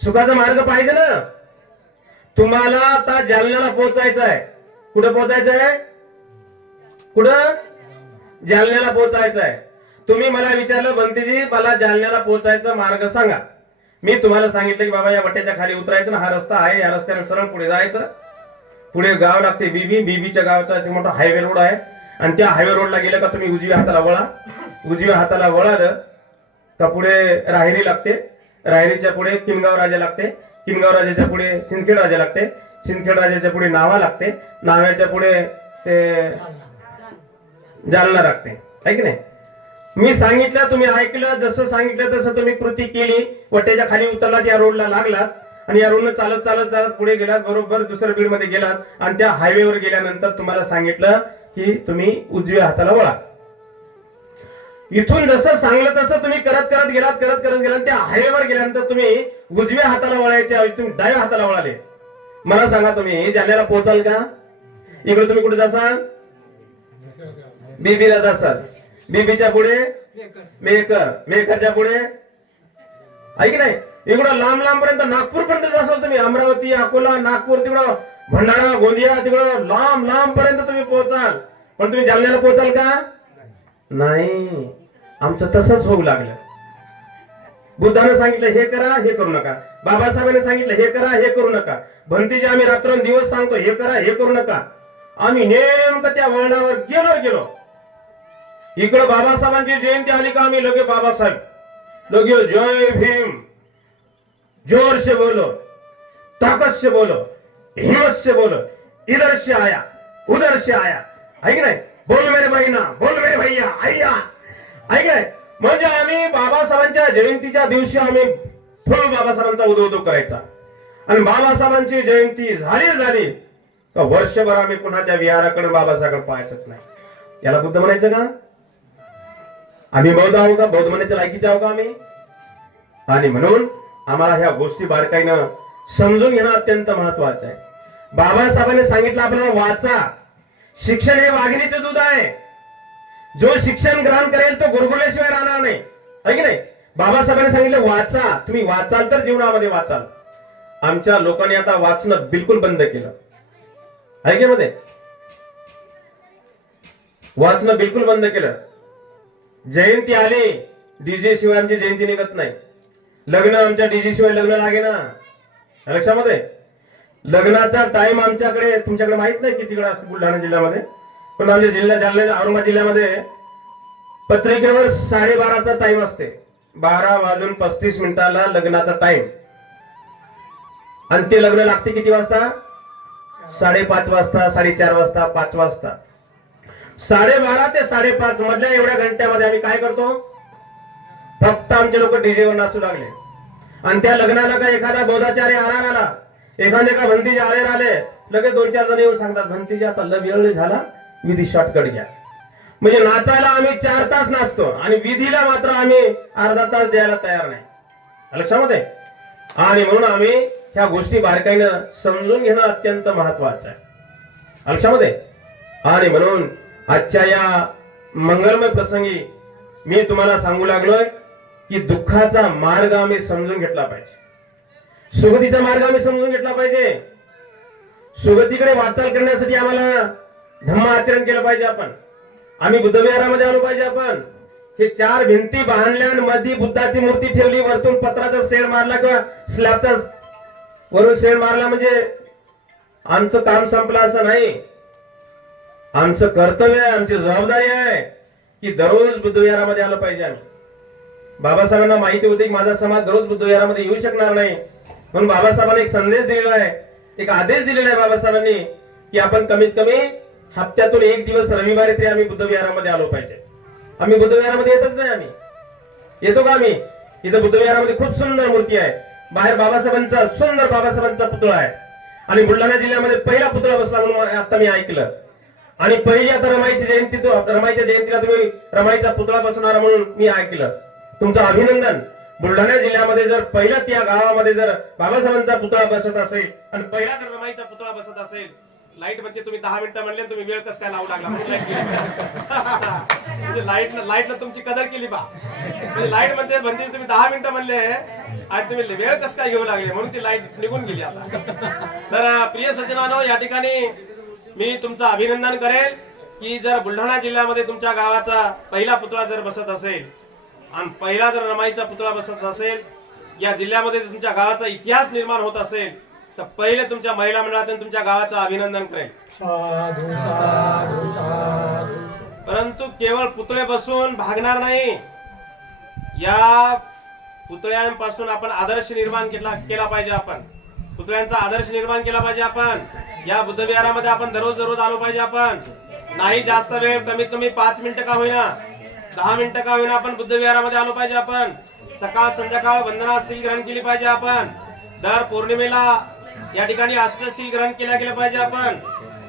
सुखाचा मार्ग पाहिजे ना. तुम्हाला आता जालन्याला पोहोचायचं आहे. कुठं पोहोचायचं आहे? कुठं? जालन्याला पोहोचायचं आहे. तुम्ही मला विचारलं, बंतीजी मला जालन्याला पोहोचायचा मार्ग सांगा. मी तुम्हाला सांगितलं की बाबा या वट्याच्या खाली उतरायचं ना, हा रस्ता आहे, या रस्त्याने सरळ पुढे जायचं. पुढे गाव लागते बीबी, बीबीच्या गावचा मोठा हायवे रोड आहे आणि त्या हायवे रोडला गेलं का तुम्ही उजव्या हाताला वळा. उजव्या हाताला वळालं का पुढे राहेरी लागते, राहेरीच्या पुढे किनगाव राजा लागते, किनगाव राजाच्या पुढे सिंदखेड राजा लागते, सिंदखेड राजाच्या पुढे नावा लागते, नाव्याच्या पुढे ते जालना लागते. आहे की नाही? मी सांगितलं, तुम्ही ऐकलं, जसं सांगितलं तसं तुम्ही कृती केली. वट्याच्या खाली उतरलात, या रोडला लागलात आणि या रोडनं चालत चालत चालत पुढे गेलात, बरोबर दुसऱ्या बीड मध्ये गेलात आणि त्या हायवेवर गेल्यानंतर तुम्हाला सांगितलं की तुम्ही उजव्या हाताला वळा. इथून जसं सांगलं तसं तुम्ही करत करत गेलात, करत करत गेलात. त्या हायवेवर गेल्यानंतर तुम्ही उजव्या हाताला वळायच्या ऐवजी तुम्ही डाव्या हाताला वळाले. मला सांगा, तुम्ही जालन्याला पोहोचाल का? इकडे तुम्ही कुठे जासाल? बीबीला जासाल. बीबीच्या पुढे मेकर, मेकरच्या पुढे ऐक नाही, इकडं लांब लांब पर्यंत नागपूर पर्यंत जासाल तुम्ही. अमरावती, अकोला, नागपूर, तिकडं भंडारा, गोंदिया, तिकडं लांब लांब पर्यंत तुम्ही पोहोचाल. पण तुम्ही जालन्याला पोहोचाल का? नाही. आमचं तसंच होऊ लागलं. बुद्धानं सांगितलं हे करा, हे करू नका. बाबासाहेबांनी सांगितलं हे करा, हे करू नका. भंतीजी आम्ही रात्रंदिवस सांगतो हे करा, हे करू नका. आम्ही नेमकं त्या वळणावर गेलो. इकडं बाबासाहेबांची जयंती आली का आम्ही लगे बाबासाहेब, लगे जय भीम, जोर से बोलो, ताकत से बोलो, हिम्मत से बोलो, इधर से आया, उधर से आया. ऐक नाही, बोल मेरे बहिणा, बोल मेरे भैया, आय्या. ऐक नाही, म्हणजे आम्ही बाबासाहेबांच्या जयंतीच्या दिवशी आम्ही फुल बाबासाहेबांचा उदो करायचा आणि बाबासाहेबांची जयंती झाली तर वर्षभर आम्ही पुन्हा त्या विहाराकडे बाबासाहेबांकडे पाहायचंच नाही. याला बुद्ध म्हणायचं का? आम्ही बौद्ध आहोत का? बौद्ध म्हणायच्या लायकीचे आहोत का आम्ही? आणि म्हणून आम्हाला ह्या गोष्टी बारकाईनं समजून घेणं अत्यंत महत्वाचं आहे. बाबासाहेबांनी सांगितलं आपल्याला वाचा. शिक्षण हे वाघिणीचं दूध आहे. जो शिक्षण ग्रहण करेल तो गुरगुरल्याशिवाय राहणार नाही. आहे की नाही? बाबासाहेबांनी सांगितलं वाचा. तुम्ही वाचाल तर जीवनामध्ये वाचाल. आमच्या लोकांनी आता वाचणं बिलकुल बंद केलं. आहे की मध्ये? वाचणं बिलकुल बंद केलं. जयंती आली, डीजे शिवाय आमची जयंती निघत नाही. लग्न आमच्या डीजे शिवाय लग्न लागे ना. लक्षामध्ये? लग्नाचा टाइम आमच्याकडे, तुमच्याकडे माहित नाही कितीकडे असतो बुलढाणा जिल्ह्यामध्ये, पण आमच्या जालना औरंगाबाद जिल्ह्यामध्ये पत्रिकेवर 12:30चा टाइम असते. 12:35 लग्नाचा टाइम. आणि ते लग्न लागते किती वाजता? 5:30 वाजता, 4:30 वाजता, 5 वाजता. 12:30 ते 5:30 मधल्या एवढ्या घंट्यामध्ये आम्ही काय करतो? फक्त आमचे लोक डीजेवर नाचू लागले. आणि त्या लग्नाला का एखादा बौद्धाचार्य आला, एखादे का भंतीजी आले, लगेच 2-4 जण येऊन सांगतात भंतीजी आता वेळ झाला, विधी शॉर्टकट घ्या. म्हणजे नाचायला आम्ही 4 तास नाचतो आणि विधीला मात्र आम्ही अर्धा तास द्यायला तयार नाही. लक्षामध्ये? आणि म्हणून आम्ही ह्या गोष्टी बारकाईनं समजून घेणं अत्यंत महत्वाचं आहे. लक्षामध्ये? आणि म्हणून आजच्या या मंगलमय प्रसंगी मी तुम्हाला सांगू लागलोय की दुःखाचा मार्ग आम्ही समजून घेतला पाहिजे, सुगतीचा मार्ग आम्ही समजून घेतला पाहिजे. सुगतीकडे वाटचाल करण्यासाठी आम्हाला धम्म आचरण केलं पाहिजे. आम्ही बुद्धविहारामध्ये आलो पाहिजे. आपण हे 4 भिंती बांधल्यामध्ये बुद्धाची मूर्ती ठेवली, वरतून पत्राचा शेड मारला किंवा स्लॅबचा वरून शेड मारला म्हणजे आमचं काम संपलं असं नाही. आमचं कर्तव्य आहे, आमची जबाबदारी आहे की दररोज बुद्धविहारामध्ये आलं पाहिजे. आम्ही बाबासाहेबांना माहिती होती की माझा समाज दररोज बुद्धविहारामध्ये येऊ शकणार नाही, म्हणून बाबासाहेबांनी एक संदेश दिलेला आहे, एक आदेश दिलेला आहे बाबासाहेबांनी की आपण कमीत कमी हप्त्यातून 1 दिवस रविवारी तरी आम्ही बुद्धविहारामध्ये आलो पाहिजे. आम्ही बुद्धविहारामध्ये येतच नाही. आम्ही येतो का? आम्ही इथं बुद्धविहारामध्ये खूप सुंदर मूर्ती आहे. बाहेर बाबासाहेबांचा सुंदर बाबासाहेबांचा पुतळा आहे आणि बुलढाणा जिल्ह्यामध्ये पहिला पुतळा बसला म्हणून आता मी ऐकलं. आणि पहिली आता रमाईच्या जयंतीला तुम्ही रमाईचा पुतळा बसवणार म्हणून मी ऐकलं. तुमचं अभिनंदन. बुलढाणा जिल्ह्यामध्ये जर पहिल्या त्या गावामध्ये जर बाबासाहेबांचा पुतळा बसत असेल आणि पहिला जर रमाईचा पुतळा बसत असेल, लाईट म्हणते तुम्ही 10 मिनिटं म्हणले, तुम्ही वेळ कसं काय लावू लागला म्हणजे लाईटला तुमची कदर केली बा. म्हणजे लाईट म्हणते तुम्ही 10 मिनिटं म्हणले आणि तुम्ही वेळ कसं काय घेऊ लागले म्हणून ती लाईट निघून गेली आता. तर प्रिय सज्जनांनो, या ठिकाणी मी तुमचं अभिनंदन करेल की जर बुलढाणा जिल्ह्यामध्ये तुमच्या गावाचा पहिला पुतळा जर बसत असेल आणि पहिला जर रमाईचा पुतळा बसत असेल, या जिल्ह्यामध्ये तुमच्या गावाचा इतिहास निर्माण होत असेल, तर पहिले तुमच्या महिला मंडळाचं तुमच्या गावाचं अभिनंदन करेल. परंतु केवळ पुतळे बसून भागणार नाही. या पुतळ्यांपासून आपण आदर्श निर्माण केला पाहिजे. आपण पुतळ्यांचा आदर्श निर्माण केला पाहिजे. आपण या बुद्धविहारामध्ये आपण दररोज आलो पाहिजे. आपण नाही जास्त वेळ, कमीत कमी 5 मिनिटं का होईना, 10 मिनिटं का होईना आपण बुद्धविहारामध्ये आलो पाहिजे. आपण सकाळ संध्याकाळ वंदना शील ग्रहण केली पाहिजे. आपण दर पौर्णिमेला या ठिकाणी अष्टशील ग्रहण केल्या गेलं पाहिजे. आपण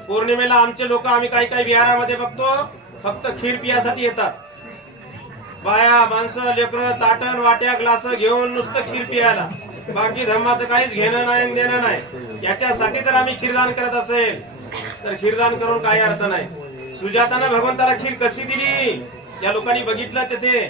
पौर्णिमेला आमचे लोक, आम्ही काही विहारामध्ये बघतो, फक्त खीर पियासाठी येतात. बाया माणसं लेकरं ताटण वाट्या ग्लास घेऊन नुसतं खीर पियाला, बाकी धर्माचं काहीच घेणं नाही देणं नाही. याच्यासाठी जर आम्ही खीरदान करत असेल तर खीरदान करून काही अर्थ नाही. सुजातानं भगवंताला खीर कशी दिली या लोकांनी बघितलं. तिथे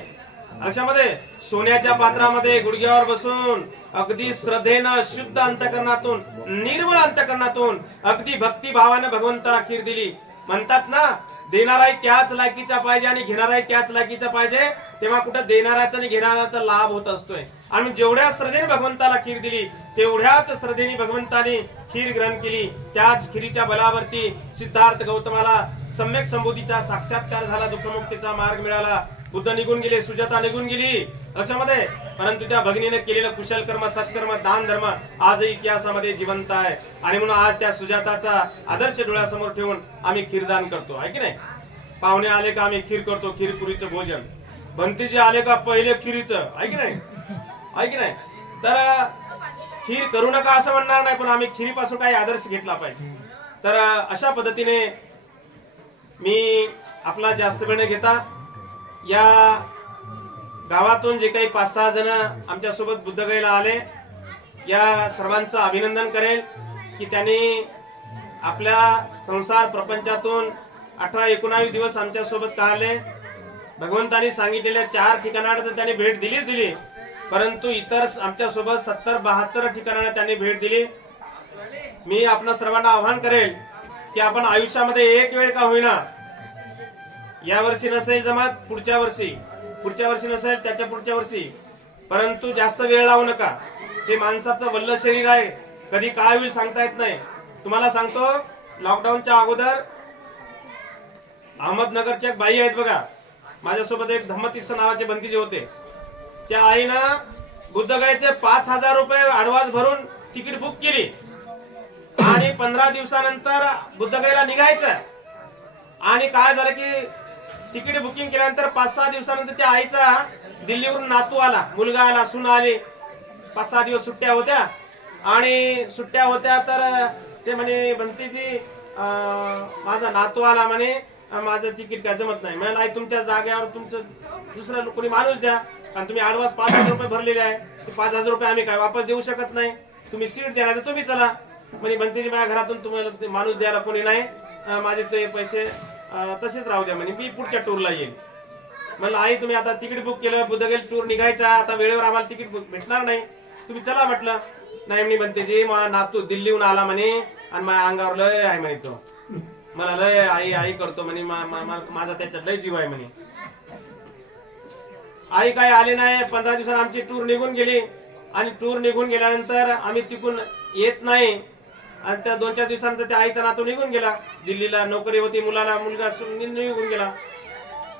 लक्षामध्ये सोन्याच्या पात्रामध्ये गुडघ्यावर बसून अगदी श्रद्धेनं, शुद्ध अंतकरणातून, निर्मळ अंतकरणातून अगदी भक्तिभावानं भगवंताला खीर दिली. म्हणतात ना, देणाराही त्याच लायकीचा पाहिजे आणि घेणाराही त्याच लायकीचा पाहिजे. तेव्हा कुठं देणाऱ्याचा आणि घेणाऱ्याचा लाभ होत असतोय. आणि जेवढ्या श्रद्धेने भगवंताला खीर दिली तेवढ्याच श्रद्धेने भगवंताने खीर ग्रहण केली. त्याच खीरीच्या बलावरती सिद्धार्थ गौतमाला सम्यक संबोधीचा साक्षात्कार झाला, दुःखमुक्तीचा मार्ग मिळाला. बुद्ध निघून गेले, सुजाता निघून गेली लक्षामध्ये, परंतु त्या भगिनीने केलेलं कुशल कर्म, सत्कर्म, दान धर्म आजही इतिहासामध्ये जिवंत आहे. आणि म्हणून आज त्या सुजाताचा आदर्श डोळ्यासमोर ठेवून आम्ही खीरदान करतो, आहे की नाही. पाहुणे आले का आम्ही खीर करतो, खीरपुरीचं भोजन. भंतीजी आले का पहिले खिरीचं, आहे की नाही, आहे की नाही. तर खीर करू नका असं म्हणणार नाही, पण आम्ही खिरीपासून काही आदर्श घेतला पाहिजे. तर अशा पद्धतीने मी आपला जास्त वेळ न घेता या गावातून जे काही 5-6 जण आमच्या सोबत बुद्धगयेला आले, या सर्वांचं अभिनंदन करेल की त्यांनी आपल्या संसार प्रपंचातून 18-19 दिवस आमच्या सोबत का आले. भगवंतांनी सांगितलेल्या 4 ठिकाणांना तर त्यांनी भेट दिली, परंतु इतर आमच्या सोबत 70-72 ठिकाणांना त्यांनी भेट दिली. मी आपल्या सर्वांना आवाहन करेल की आपण आयुष्यामध्ये एक वेळ का होईना, या वर्षी नसेल जमात पुढच्या वर्षी नसेल त्याच्या पुढच्या वर्षी, परंतु जास्त वेळ लावू नका. हे माणसाचं वल्ल शरीर आहे, कधी काय होईल सांगता येत नाही. तुम्हाला सांगतो, लॉकडाऊनच्या अगोदर अहमदनगरच्या एक बाई आहेत बघा, माझ्यासोबत एक धम्मतीस नावाचे बंदीजे होते. त्या आईनं बुद्धगयेचे 5,000 रुपये ऍडव्हान्स भरून तिकीट बुक केली आणि 15 दिवसानंतर बुद्धगयेला निघायचं. आणि काय झालं की तिकीट बुकिंग केल्यानंतर 5-6 दिवसानंतर त्या आईचा दिल्लीवरून नातू आला, मुलगा आला, सून आली. 5-6 दिवस सुट्ट्या होत्या आणि सुट्ट्या होत्या तर ते म्हणे, बंतीजी माझा नातू आला म्हणे, माझं तिकीट काय जमत नाही. म्हणजे आई तुमच्या जागेवर तुमचं दुसरं कोणी माणूस द्या, कारण तुम्ही ऍडव्हान्स 5,000 रुपये भरलेले आहे. ते 5,000 रुपये आम्ही काय वापस देऊ शकत नाही. तुम्ही सीट द्या तर तुम्ही चला. म्हणजे बंतीजी माझ्या घरातून तुम्हाला माणूस द्यायला कोणी नाही, माझे ते पैसे तसेच राहू द्या म्हणे, मी पुढच्या टूरला येईल. म्हणलं आई तुम्ही आता तिकीट बुक केलं, बुद्धगया टूर निघायचा, आता वेळेवर आम्हाला तिकीट भेटणार नाही, तुम्ही चला म्हटलं. नाही म्हणे बंतीजी, माझा नातू दिल्लीहून आला म्हणे आणि माझ्या अंगावर लय आहे म्हणे, तो मला लय आई करतो म्हणे, माझा त्याच्यात लय जीव आहे म्हणे. आई काय आली नाही. 15 दिवसांनी आमची टूर निघून गेली आणि टूर निघून गेल्यानंतर आम्ही तिकून येत नाही आणि त्या 2-4 दिवसानंतर त्या आईचा नातू निघून गेला दिल्लीला, नोकरी होती, मुलाला मुलगा निघून गेला.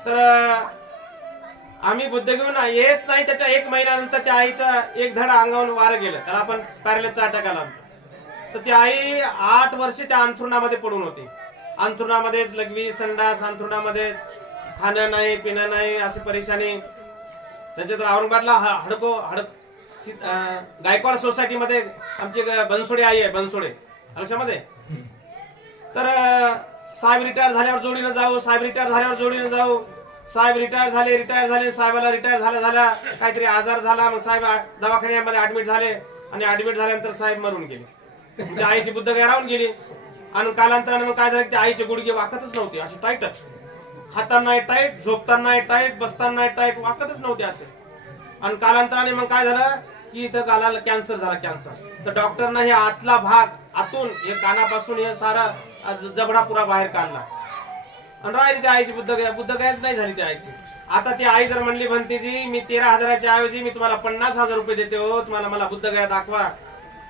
तर आम्ही बुद्ध घेऊन येत नाही. त्याच्या 1 महिन्यानंतर त्या आईचा एक धड अंगावून वारं गेलं, त्याला आपण पॅरालिसचा अटॅक आला. तर ती आई 8 वर्ष त्या अंथरुणामध्ये पडून होती. अंथरुणामध्येच लघवी, संडास, अंथरुणामध्ये खाणं नाही, पिणं नाही, अशी परेशानी. त्याच्यात औरंगाबादला गायकवाड सोसायटीमध्ये आमची बनसोडे आई आहे, बनसोडे लक्षामध्ये. तर साहेब रिटायर झाल्यावर जोडीनं जाऊ, साहेब रिटायर झाल्यावर जोडीनं जाऊ. साहेब रिटायर झाले. साहेबाला रिटायर झाल्या काहीतरी आजार झाला, मग साहेब दवाखान्यामध्ये ऍडमिट झाले आणि ऍडमिट झाल्यानंतर साहेब मरून गेले. म्हणजे आईची बुद्धगया राहून गेली. आणि कालांतराने मग काय झालं, ते आईचे गुडघे वाकतच नव्हते, असे टाईटच. खाताना टाईट, झोपताना टाईट, बसताना टाईट, वाकतच नव्हते असे. आणि कालांतराने मग काय झालं की इथं गालाला कॅन्सर झाला, कॅन्सर. तर डॉक्टरनं हे आतला भाग आतून हे कानापासून हे सारा जबडा पुरा बाहेर काढला आणि राहिली त्या आईची बुद्धगयाच नाही झाली त्या आईची. आता ती आई जर म्हणली भंतीजी मी 13,000च्या ऐवजी मी तुम्हाला 50,000 रुपये देते हो, तुम्हाला मला बुद्धगया दाखवा,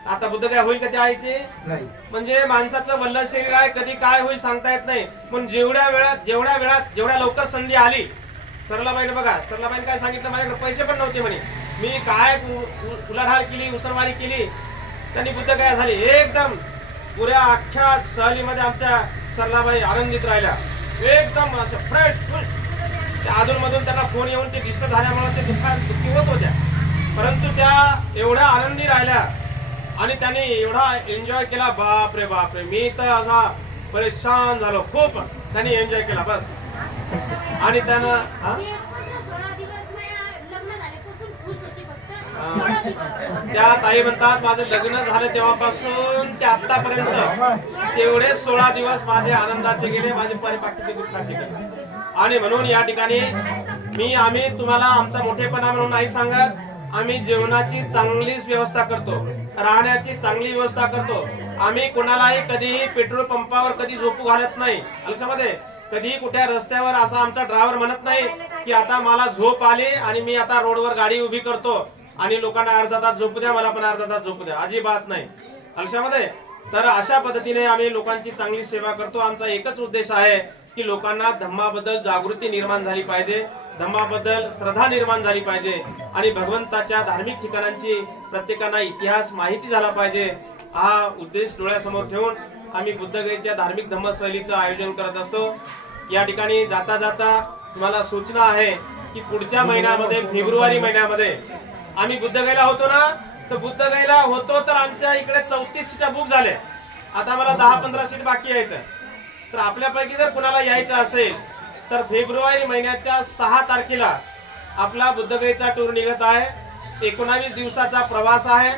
आता बुद्धगया होईल का त्या आईची? नाही. म्हणजे माणसाचं वल्ल शरीर आहे, कधी काय होईल सांगता येत नाही. पण जेवढ्या लवकर संधी आली, सरलाबाईने बघा, सरलाबाईने काय सांगितलं, माझ्याकडे पैसे पण नव्हते म्हणे, मी काय उलाढाल केली, उसरवारी केली, त्यांनी बुद्धगया झाली. एकदम पुऱ्या अख्ख्या सहलीमध्ये आमच्या सरलाबाई आनंदित राहिल्या, एकदम असं फ्रेश खुश. अधून मधून त्यांना फोन येऊन ते डिस्टर्ब झाल्यामुळे ते दुःखी होत होत्या, परंतु त्या एवढ्या आनंदी राहिल्या आणि त्यांनी एवढा एन्जॉय केला, बापरे बापरे. मी तर असा परेशान झालो, खूप त्यांनी एन्जॉय केला बस. आणि त्यानं त्या ताई म्हणतात माझं लग्न झालं तेव्हापासून ते आतापर्यंत तेवढे 16 दिवस माझे आनंदाचे गेले, माझे परिपाकीचे दुःखाचे गेले. आणि म्हणून या ठिकाणी आम्ही तुम्हाला आमचा मोठेपणा म्हणून नाही सांगत, आम्ही जेवणाची चांगलीच व्यवस्था करतो, राहण्याची चांगली व्यवस्था करतो. आम्ही कोणालाही कधीही पेट्रोल पंपावर कधी झोपू घालत नाही. लक्षामध्ये कधी कुठे रस्त्यावर असा आमचा ड्रायव्हर म्हणत नाही की आता मला झोप आली आणि मी आता रोडवर गाडी उभी करतो आणि लोकांना अर्धा तास झोपू द्या, मला पण अर्धा तास झोपू द्या, अजिबात नाही लक्षामध्ये. तर अशा पद्धतीने आम्ही लोकांची चांगली सेवा करतो. आमचा एकच उद्देश आहे की लोकांना धम्माबद्दल जागृती निर्माण झाली पाहिजे, धम्माबद्दल श्रद्धा निर्माण झाली पाहिजे आणि भगवंताच्या धार्मिक ठिकाणांची प्रत्येकांना इतिहास माहिती झाला पाहिजे. हा उद्देश डोळ्यासमोर ठेवून आम्ही बुद्धगयेच्या धार्मिक धम्म सहलीचं आयोजन करत असतो. या ठिकाणी जाता जाता तुम्हाला सूचना आहे की पुढच्या महिन्यामध्ये, फेब्रुवारी महिन्यामध्ये आम्ही बुद्धगयेला होतो ना, तर बुद्धगयेला होतो तर आमच्या इकडे 34 सीटा बुक झाल्या. आता मला 10-15 सीट बाकी आहेत. तर आपल्यापैकी जर कुणाला यायचं असेल तर फेब्रुवारी महिन्याच्या 6 तारखेला आपला बुद्धगयेचा टूर निघत आहे. 19 दिवसाचा प्रवास आहे.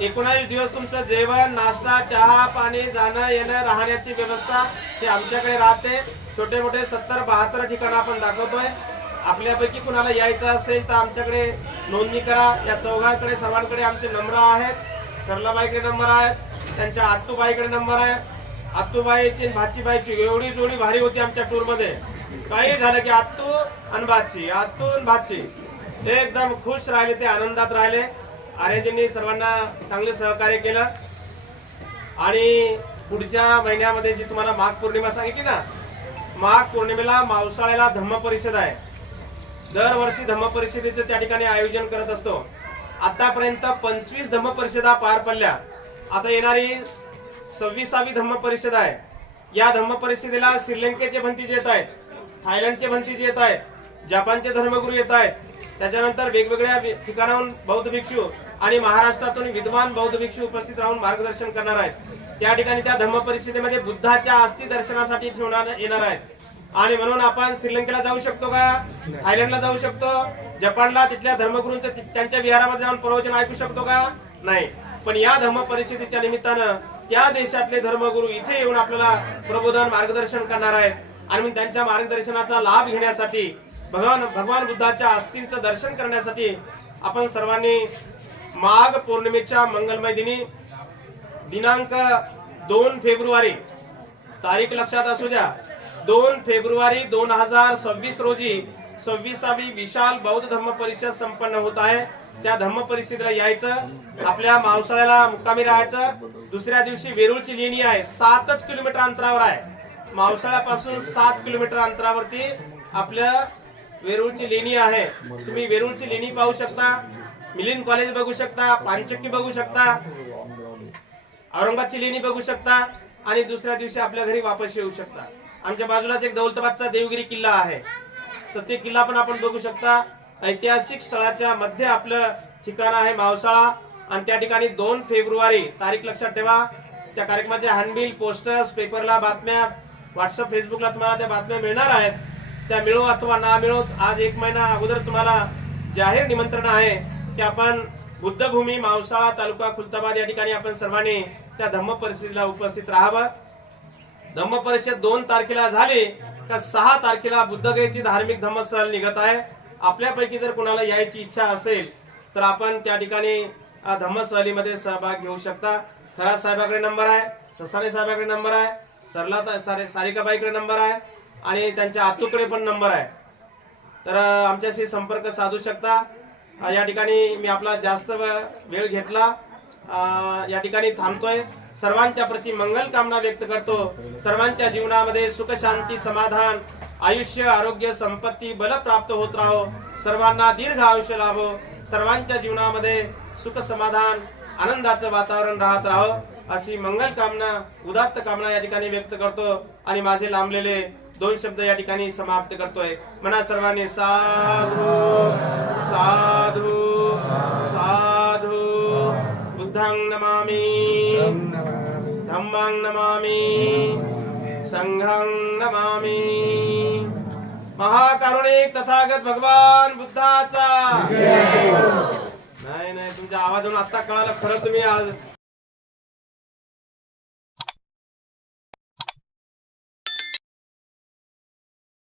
19 दिवस तुमचं जेवण, नाश्ता, चहा, पाणी, जाणं येणं, राहण्याची व्यवस्था हे आमच्याकडे राहते. छोटे मोठे 70-72 ठिकाणं आपण दाखवतोय. आपल्यापैकी कुणाला यायचं असेल तर आमच्याकडे नोंदणी करा. या चौघांकडे सर्वांकडे आमचे नंबर आहेत. सरलाबाईकडे नंबर आहेत, त्यांच्या आत्तूबाईकडे नंबर आहे. आत्तूबाईची भाचीबाईची एवढी जोडी भारी होती आमच्या टूर मध्ये. काही झालं की आत्तू आणि भाची, आत्तू आणि भाची एकदम खुश राहिले, ते आनंदात राहिले. आर्यजींनी सर्वांना चांगले सहकार्य केलं. आणि पुढच्या महिन्यामध्ये जी तुम्हाला माघ पौर्णिमा सांगितली ना, माघ पौर्णिमेला मावसाळ्याला धम्म परिषद आहे. दरवर्षी धम्म परिषदेचं त्या ठिकाणी आयोजन करत असतो. आतापर्यंत 25 धम्म परिषदा पार पडल्या. आता येणारी 26वी धम्म परिषद आहे. या धम्म परिषदेला श्रीलंकेचे भंतीजी येत आहेत, थायलंडचे भंतीजी येत आहेत, जपानचे धर्मगुरू येत आहेत, त्याच्यानंतर वेगवेगळ्या ठिकाणाहून बौद्ध भिक्षू आणि महाराष्ट्रातून विद्वान बौद्ध भिक्षू उपस्थित राहून मार्गदर्शन करणार आहेत. त्या ठिकाणी त्या धम्म परिषदेमध्ये बुद्धाच्या अस्थि दर्शनासाठी येणार आहेत. आणि म्हणून आपण श्रीलंकेला जाऊ शकतो का, थायलंडला जाऊ शकतो, जपानला तिथल्या धर्मगुरूंचं त्यांच्या विहारामध्ये जाऊन प्रवचन ऐकू शकतो का, नाही. पण या धम्म परिषदेच्या निमित्तानं त्या देशातले धर्मगुरू इथे येऊन आपल्याला प्रबोधन मार्गदर्शन करणार आहेत. आणि मग त्यांच्या मार्गदर्शनाचा लाभ घेण्यासाठी, भगवान बुद्धाच्या अस्थींचं दर्शन करण्यासाठी आपण सर्वांनी माघ पौर्णिमेच्या मंगलमय दिनी दिनांक 2 फेब्रुवारी, तारीख लक्षात असू द्या, 2 फेब्रुवारी 2026 रोजी 26वी विशाल बौद्ध धम्म परिषद संपन्न होत आहे. त्या धम्म परिषदेला यायचं, आपल्या मावसाळ्याला मुक्कामी राहायचं. दुसऱ्या दिवशी वेरूळची लेणी आहे, 7 किलोमीटर अंतरावर आहे. मावसाळ्यापासून 7 किलोमीटर अंतरावरती आपल्या वेरूळची लेणी आहे. तुम्ही वेरूळची लेणी पाहू शकता, मिलिंद कॉलेज बघू शकता, पानचक्की बघू शकता, औरंगाबादची लेणी बघू शकता आणि दुसऱ्या दिवशी आपल्या घरी वापस येऊ शकता. आमच्या बाजूलाच एक दौलताबादचा देवगिरी किल्ला आहे, तर ते किल्ला पण आपण बघू शकता. ऐतिहासिक स्थळाच्या मध्ये आपलं ठिकाण आहे मावसाळा. आणि त्या ठिकाणी 2 फेब्रुवारी तारीख लक्षात ठेवा. त्या कार्यक्रमाचे हँडबिल, पोस्टर्स, पेपरला बातम्या, व्हॉट्सअप, फेसबुकला तुम्हाला त्या बातम्या मिळणार आहेत. त्या मिळो अथवा ना मिळो, आज 1 महिना अगोदर तुम्हाला जाहीर निमंत्रण आहे की आपण बुद्धभूमी मावसाळा तालुका खुलताबाद या ठिकाणी आपण सर्वांनी त्या धम्म परिषदेला उपस्थित राहावं. धम्म परिषद 2 तारखेला झाली का 6 तारखेला बुद्धगयेची धार्मिक धम्म सहल निघत आहे. आपल्यापैकी जर कोणाला यायची इच्छा असेल तर आपण त्या ठिकाणी धम्म सहलीमध्ये सहभाग घेऊ शकता. खरात साहेबाकडे नंबर आहे, ससाने साहेबाकडे नंबर आहे, सारिकाबाईकडे नंबर आहे आणि त्यांच्या आतूकडे पण नंबर आहे. तर आमच्याशी संपर्क साधू शकता. या ठिकाणी मी आपला जास्त वेळ घेतला, या ठिकाणी थांबतोय. सर्वांच्या प्रती मंगल कामना व्यक्त करतो. सर्वांच्या जीवनामध्ये सुख शांती समाधान आयुष्य आरोग्य संपत्ती बल प्राप्त होत राहो. सर्वांना दीर्घ आयुष्य लाभो. सर्वांच्या जीवनामध्ये सुख समाधान आनंदाचं वातावरण राहत राहो अशी मंगल कामना उदात्त कामना या ठिकाणी व्यक्त करतो आणि माझे लांबलेले 2 शब्द या ठिकाणी समाप्त करतोय. म्हणा सर्वांनी साधू साधू साधू. बुद्धं नमामि, धम्मं नमामि, संघं नमामि. महाकारुणिक तथागत भगवान बुद्धाचा. नाही तुमच्या आवाजातून आता कळालं खरं तुम्ही आज